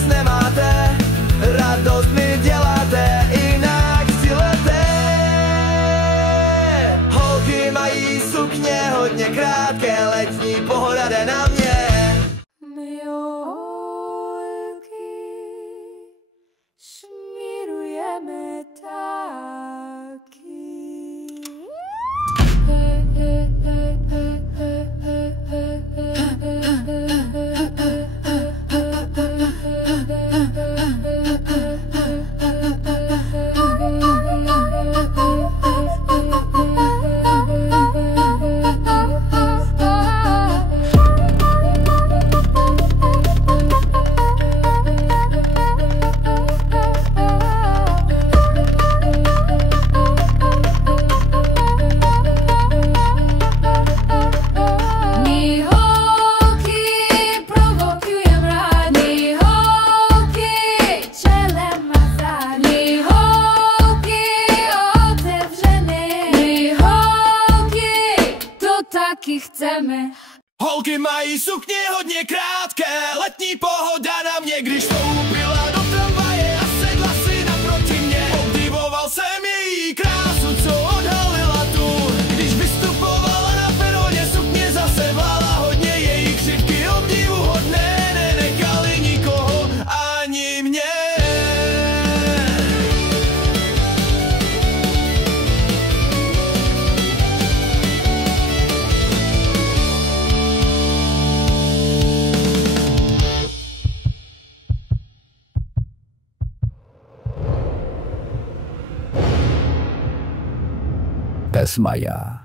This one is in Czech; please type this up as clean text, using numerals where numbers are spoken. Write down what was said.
dnes nemáte, radost mi děláte, jinak střílete. Holky mají sukně hodně krátké, letní pohoda jde na mě. My holky šmírujeme taky. Taky chceme. Holky mají sukně hodně krátké, letní pohoda na mě, když vstoupila do tramvaje a sedla si naproti mě. Obdivoval jsem její krásu, co odhalila tu, když vystupovala na peroně, sukně zase vlála hodně, její křivky obdivuhodné, nenechali nikoho ani mě. Tasmaya.